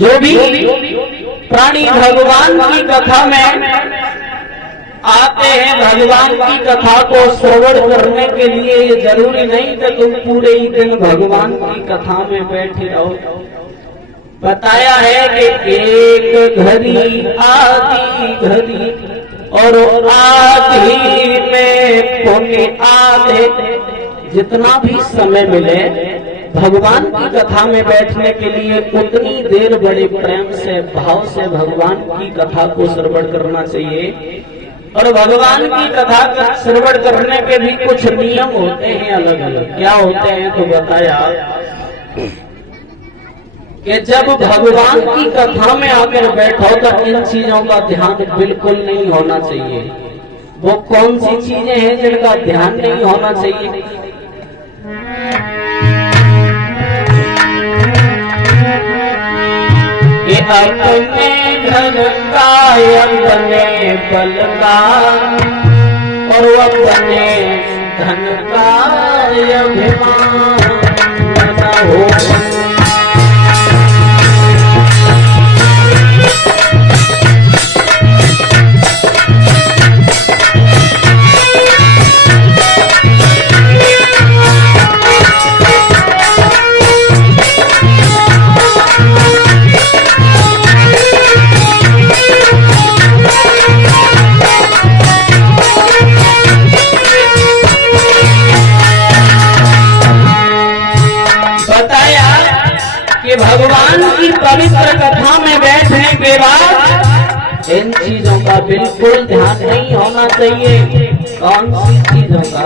जो भी प्राणी भगवान की कथा में आते हैं, भगवान की कथा को श्रवण करने के लिए, ये जरूरी नहीं कि तुम पूरे ही दिन भगवान की कथा में बैठे रहो। बताया है कि एक घड़ी आधी घड़ी और आधी में पौने आधे, जितना भी समय मिले भगवान की कथा में बैठने के लिए उतनी देर बड़े प्रेम से, भाव से भगवान की कथा को श्रवण करना चाहिए। और भगवान की कथा का श्रवण करने के भी कुछ नियम होते हैं अलग अलग। क्या होते हैं तो बताया कि जब भगवान की कथा में आकर बैठो तो इन चीजों का ध्यान बिल्कुल नहीं होना चाहिए। वो कौन सी चीजें हैं जिनका ध्यान नहीं होना चाहिए? कि अपने धन का अपने बल का और अपने धन का अभिमान न हो। भगवान की पवित्र कथा में बैठने के बाद इन चीजों का बिल्कुल ध्यान नहीं होना चाहिए। कौन सी चीजों का?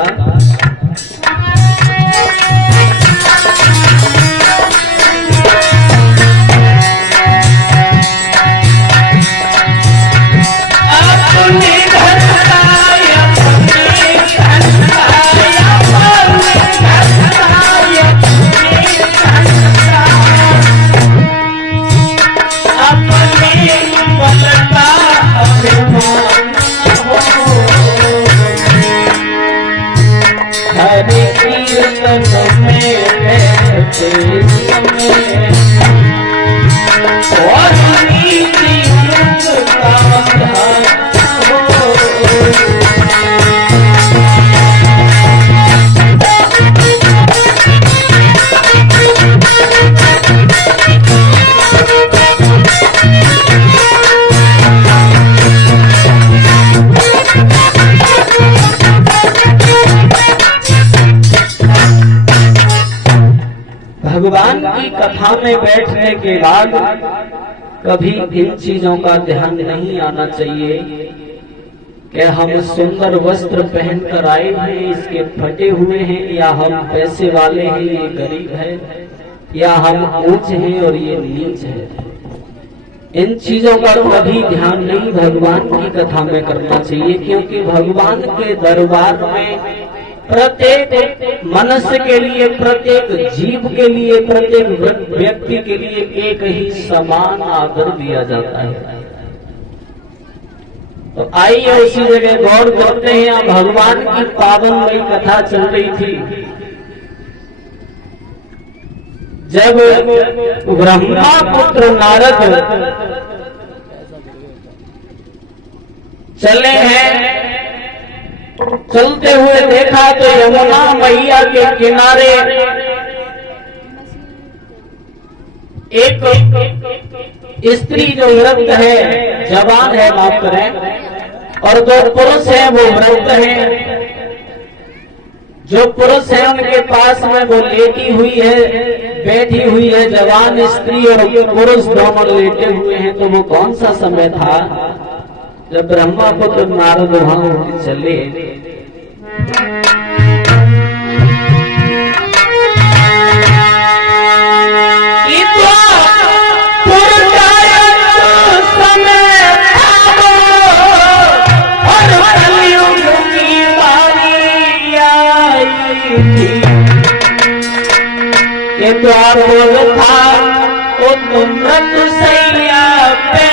भगवान की कथा में बैठने के बाद कभी इन चीजों का ध्यान नहीं आना चाहिए कि हम सुंदर वस्त्र पहनकर आए हैं, इसके फटे हुए हैं, या हम पैसे वाले हैं ये गरीब है, या हम ऊंच हैं और ये नीच है। इन चीजों का कभी ध्यान नहीं भगवान की कथा में करना चाहिए, क्योंकि भगवान के दरबार में प्रत्येक मनुष्य के लिए, प्रत्येक जीव के लिए, प्रत्येक व्यक्ति के लिए एक ही समान आदर दिया जाता है। तो आइए उसी जगह गौर करते हैं। यहाँ भगवान की पावनमयी कथा चल रही थी। जब ब्रह्मा पुत्र नारद चले हैं, चलते हुए देखा तो यमुना मैया के किनारे एक स्त्री जो वृद्ध है, जवान है, माफ करें, और दो पुरुष हैं वो वृद्ध हैं। जो पुरुष है उनके पास में वो लेटी हुई है, बैठी हुई है, जवान स्त्री और पुरुष दोनों लेटे हुए हैं। तो वो कौन सा समय था जब ब्रह्मा पुत्र नारद वहां चले? द्वार था वो तुमरत सैया पे,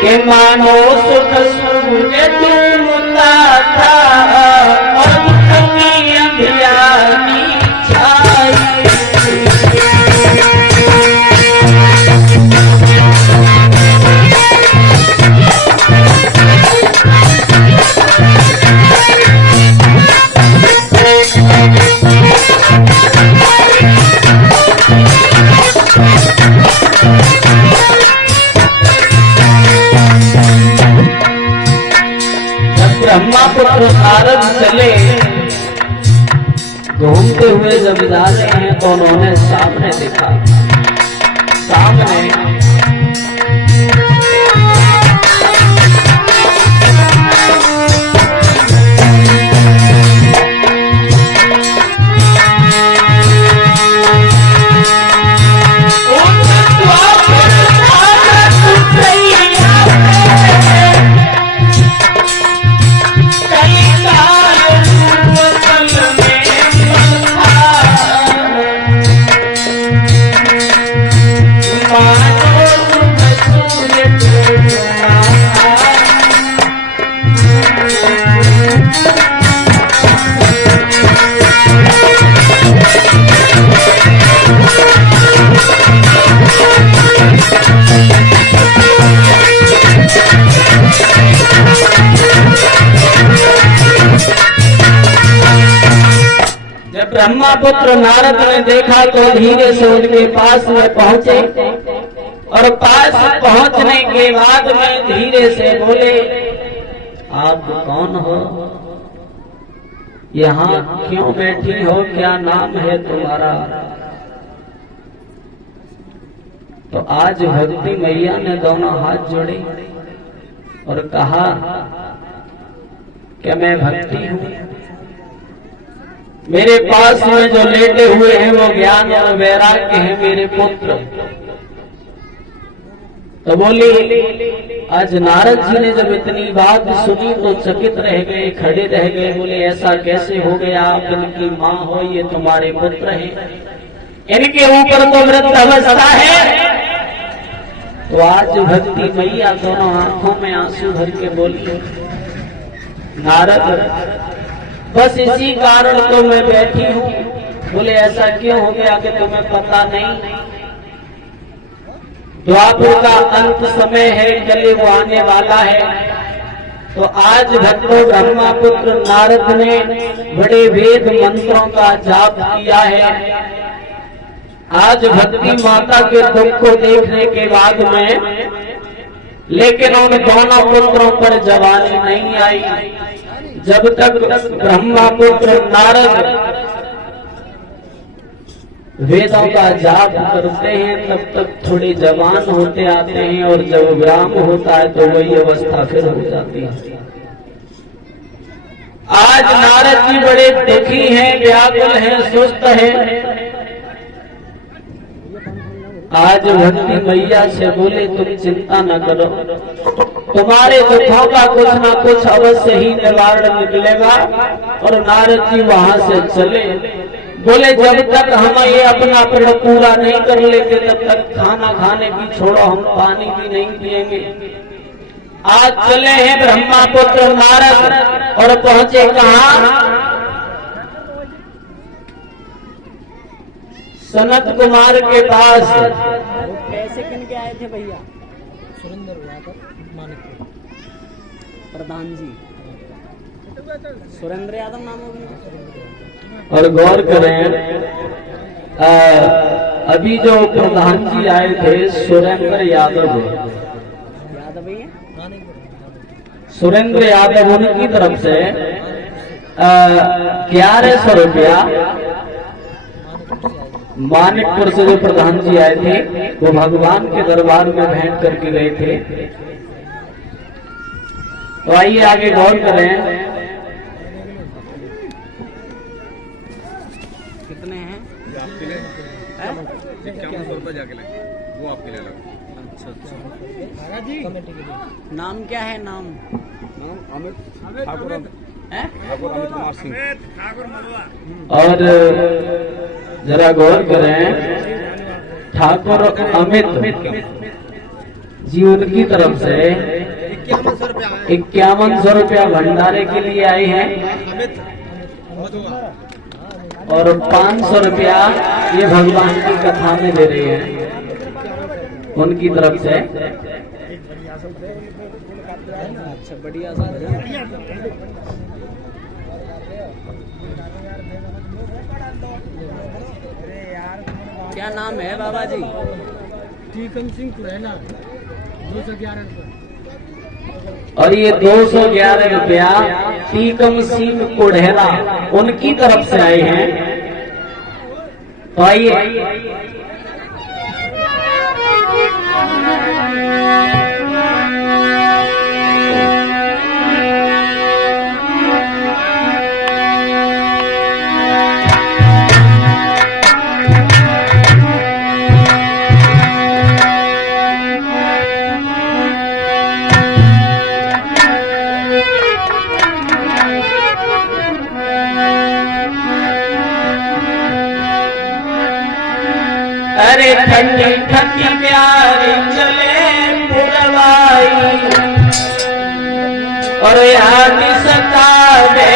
के मानो सुख सूझ डूबता था और दुख की अंधियार पुत्र नारद चले, घूमते हुए जब जा रहे हैं तो उन्होंने सामने देखा, सामने ब्रह्मा पुत्र नारद ने देखा तो धीरे से उनके पास में पहुंचे और पास पहुंचने के बाद में धीरे से बोले, आप कौन हो, यहाँ क्यों बैठी हो, क्या नाम है तुम्हारा? तो आज भक्ति मैया ने दोनों हाथ जोड़े और कहा कि मैं भक्ति हूं, मेरे पास में जो लेटे हुए हैं वो ज्ञान और वैराग्य है मेरे पुत्र। तो बोले, आज नारद जी ने जब इतनी बात सुनी तो चकित रह गए, खड़े रह गए। बोले, ऐसा कैसे हो गया, आप इनकी माँ हो, ये तुम्हारे पुत्र हैं, इनके ऊपर तो वृद्ध अवस्था है। तो आज भक्ति मैया दोनों आंखों में आंसू भर के बोली, नारद बस इसी कारण तो मैं बैठी हूँ। बोले, ऐसा क्यों हो गया कि तुम्हें पता नहीं? द्वापर का अंत समय है, कलयुग आने वाला है। तो आज भक्तों ब्रह्मा पुत्र नारद ने बड़े वेद मंत्रों का जाप किया है। आज भक्ति माता के दुख को देखने के बाद में लेकिन उन दोनों पुत्रों पर जवानी नहीं आई। जब तक ब्रह्मा पुत्र नारद वेदों का जाप करते हैं तब तक थोड़े जवान होते आते हैं, और जब विराम होता है तो वही अवस्था फिर हो जाती है। आज नारद जी बड़े दुखी हैं, व्याकुल हैं, सुस्त हैं। आज भक्ति मैया से बोले, तुम चिंता न करो, तुम्हारे दुखों का कुछ ना कुछ अवश्य ही निवारण निकलेगा। और नारद जी वहां से चले। बोले, जब तक हम ये अपना प्रण पूरा नहीं कर लेते तब तक खाना खाने की छोड़ो, हम पानी भी नहीं पिएंगे। आज चले हैं ब्रह्मा पुत्र नारद और पहुंचे कहां? सनत कुमार के पास। पैसे किन के आए थे भैया? सुरेंद्र यादव मानिकपुर प्रधान जी, सुरेंद्र यादव नाम है। और गौर करें, अभी जो प्रधान जी आए थे सुरेंद्र यादव, यादव ही है, सुरेंद्र यादव, उनकी तरफ से 1100 रुपया मानिकपुर से जो प्रधान जी आए थे वो भगवान के दरबार में भेंट करके गए थे। तो आइए आगे गौर करें। कितने हैं? 5100 रुपये जाके लगे, वो आपके लिए लगा। अच्छा जी, नाम क्या है? नाम अमित ठाकुर, ठाकुर अमित कुमार सिंह। और जरा गौर करें, ठाकुर अमित जी उनकी तरफ से 5100 रुपया भंडारे के लिए आए हैं, और 500 रुपया ये भगवान की कथा में दे रहे हैं उनकी तरफ से। अच्छा, बढ़िया सा क्या नाम है बाबा जी? टीकम सिंह खुरैना, 211 रुपये। और ये 211 रुपया टीकम सिंह कोढ़ेरा उनकी तरफ से आए हैं। तो आइए अरे ठंडी ठंडी प्यारी चले पुरवाई और याद सतावे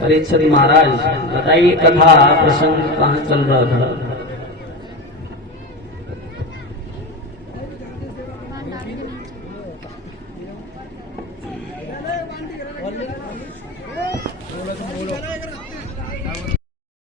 परीक्षित महाराज बताइए कथा प्रसंग कहाँ चल रहा था।